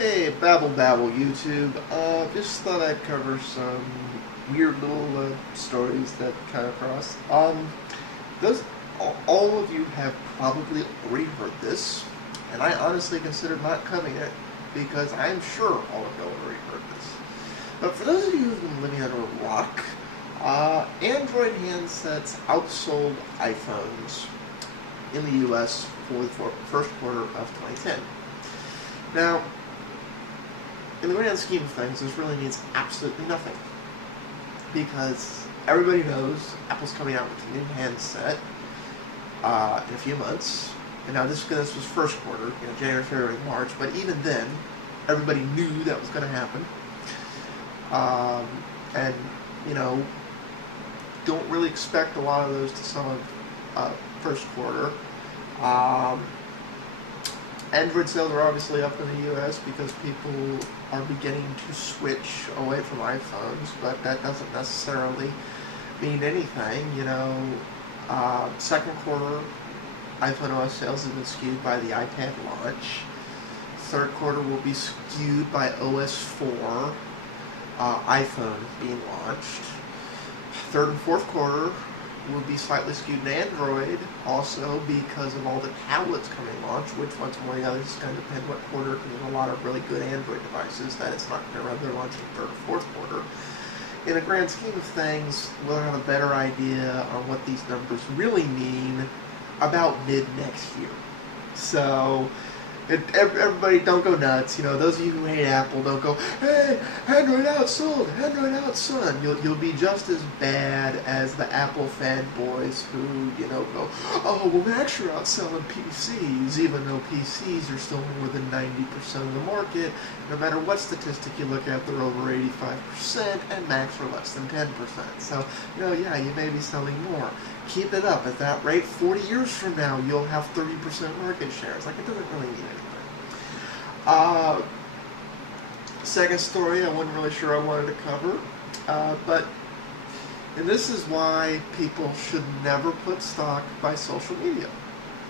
Hey, Babel YouTube. Just thought I'd cover some weird little stories that kind of cross. Those all of you have probably already heard this, and I honestly consider not covering it because I'm sure all of you already heard this. But for those of you who've been living under a rock, Android handsets outsold iPhones in the U.S. for the first quarter of 2010. Now, in the grand scheme of things, this really means absolutely nothing. Because everybody knows Apple's coming out with a new handset in a few months. And now this was first quarter, January, February, March. But even then, everybody knew that was going to happen. And, don't really expect a lot of those to some of first quarter. Android sales are obviously up in the U.S. because people are beginning to switch away from iPhones, but that doesn't necessarily mean anything. Second quarter, iPhone OS sales have been skewed by the iPad launch. Third quarter will be skewed by OS 4, iPhone being launched. Third and fourth quarter will be slightly skewed in Android, also because of all the tablets coming launch, which once more the others is going to depend what quarter, because there's a lot of really good Android devices that it's not going to run. They're launching third or fourth quarter. In a grand scheme of things, we'll have a better idea on what these numbers really mean about mid next year. So, everybody don't go nuts. Those of you who hate Apple, don't go, hey, Android outsold, Android outsold. You'll be just as bad as the Apple fanboys who, go, oh, well, Macs are outselling PCs, even though PCs are still more than 90% of the market. No matter what statistic you look at, they're over 85%, and Macs are less than 10%. So, yeah, you may be selling more. Keep it up. At that rate, 40 years from now, you'll have 30% market shares. It doesn't really mean anything. Second story, I wasn't really sure I wanted to cover, and this is why people should never put stock by social media.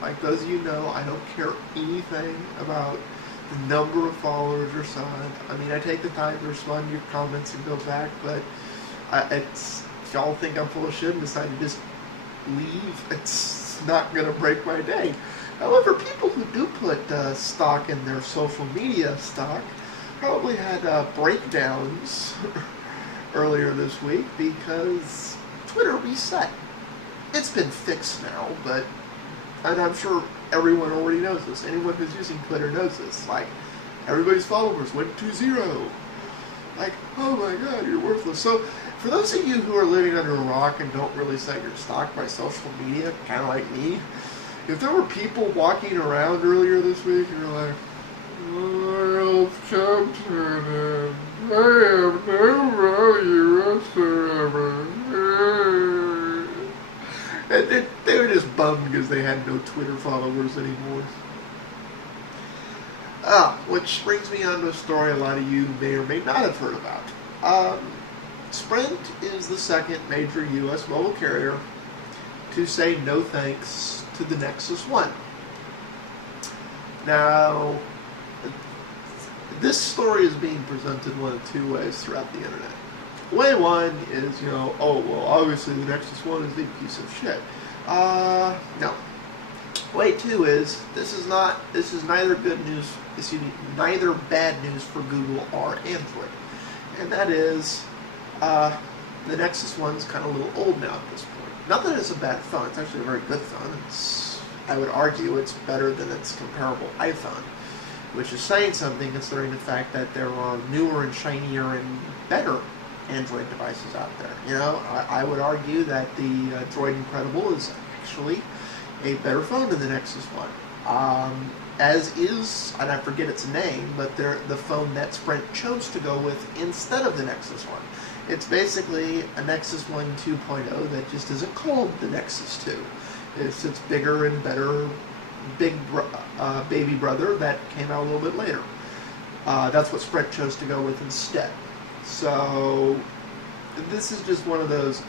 Like those of you know, I don't care anything about the number of followers or so. I take the time to respond to your comments and go back, but if y'all think I'm full of shit and decide to just leave, it's not going to break my day. However, people who do put stock in their social media stock probably had breakdowns earlier this week because Twitter reset. It's been fixed now, and I'm sure everyone already knows this. Anyone who's using Twitter knows this. Everybody's followers went to zero. Oh my god, you're worthless. So, for those of you who are living under a rock and don't really set your stock by social media, kind of like me, if there were people walking around earlier this week and you're like, I have captured I have no value whatsoever. And they were just bummed because they had no Twitter followers anymore. Which brings me on to a story a lot of you may or may not have heard about. Sprint is the second major U.S. mobile carrier to say no thanks to the Nexus One. Now, this story is being presented one of two ways throughout the internet. Way one is, oh, well, obviously the Nexus One is a piece of shit. No. Way two is, this is neither neither bad news for Google or Android. And that is, the Nexus One's kind of a little old now at this point. Not that it's a bad phone, it's actually a very good phone. I would argue it's better than its comparable iPhone, which is saying something considering the fact that there are newer and shinier and better Android devices out there. I would argue that the Droid Incredible is actually a better phone than the Nexus One. As is, and I forget its name, but the phone that Sprint chose to go with instead of the Nexus One. It's basically a Nexus One 2.0 that just isn't called the Nexus 2. It's bigger and better, baby brother that came out a little bit later. That's what Sprint chose to go with instead. So, this is just one of those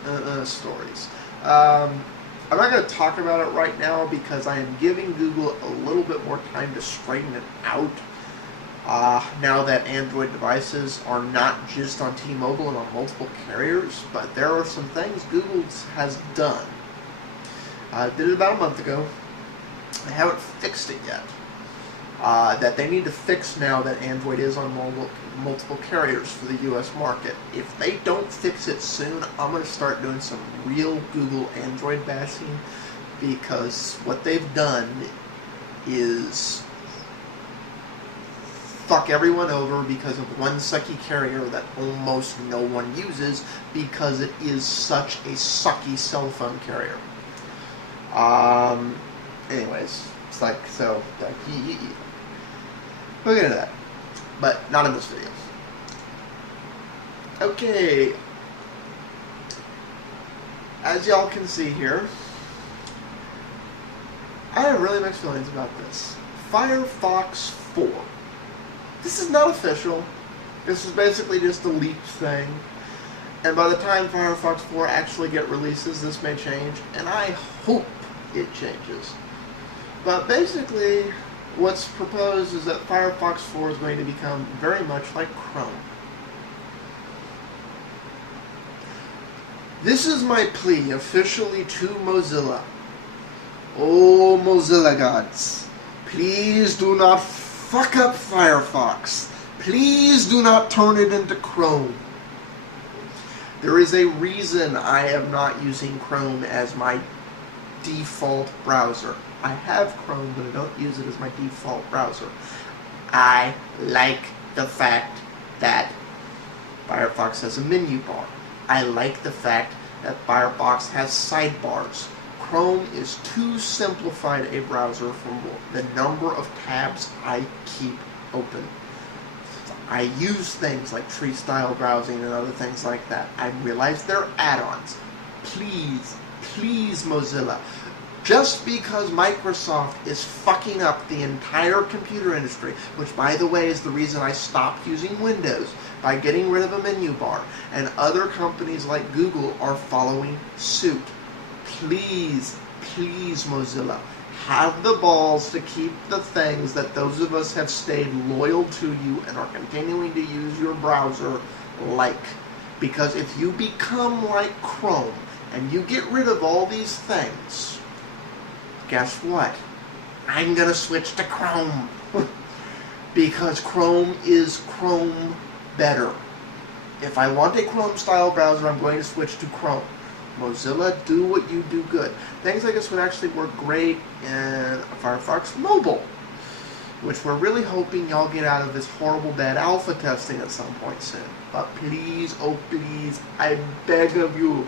stories. I'm not going to talk about it right now because I am giving Google a little bit more time to straighten it out. Now that Android devices are not just on T-Mobile and on multiple carriers, but there are some things Google has done. Did it about a month ago. They haven't fixed it yet. That they need to fix now that Android is on multiple carriers for the U.S. market. If they don't fix it soon, I'm going to start doing some real Google Android bashing, because what they've done is fuck everyone over because of one sucky carrier that almost no one uses because it is such a sucky cell phone carrier. Anyways, it's like, so, like, we'll get into that, but not in this video. Okay, as y'all can see here, I have really mixed feelings about this. FireFox 4. This is not official. This is basically just a leaked thing. And by the time FireFox 4 actually releases, this may change. And I hope it changes. But basically, what's proposed is that FireFox 4 is going to become very much like Chrome. This is my plea officially to Mozilla. Oh, Mozilla gods. Please do not fuck up Firefox. Please do not turn it into Chrome. There is a reason I am not using Chrome as my default browser. I have Chrome, but I don't use it as my default browser. I like the fact that Firefox has a menu bar. I like the fact that Firefox has sidebars. Chrome is too simplified a browser for the number of tabs I keep open. I use things like tree-style browsing and other things like that. I realize they're add-ons. Please, please, Mozilla, just because Microsoft is fucking up the entire computer industry, which, by the way, is the reason I stopped using Windows, by getting rid of a menu bar, and other companies like Google are following suit. Please, please, Mozilla, have the balls to keep the things that those of us have stayed loyal to you and are continuing to use your browser like. Because if you become like Chrome and you get rid of all these things, guess what? I'm going to switch to Chrome. Because Chrome is Chrome better. If I want a Chrome-style browser, I'm going to switch to Chrome. Mozilla, do what you do good. Things like this would actually work great in Firefox Mobile, which we're really hoping y'all get out of this horrible bad alpha testing at some point soon. But please, oh please, I beg of you,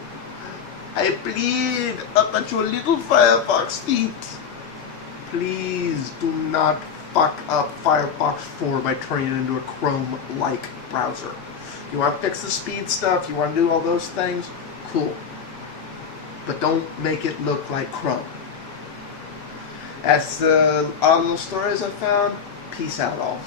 I plead up at your little Firefox feet. Please do not fuck up Firefox 4 by turning it into a Chrome-like browser. You want to fix the speed stuff, you want to do all those things, cool. But don't make it look like Chrome. That's all the stories I found. Peace out, all.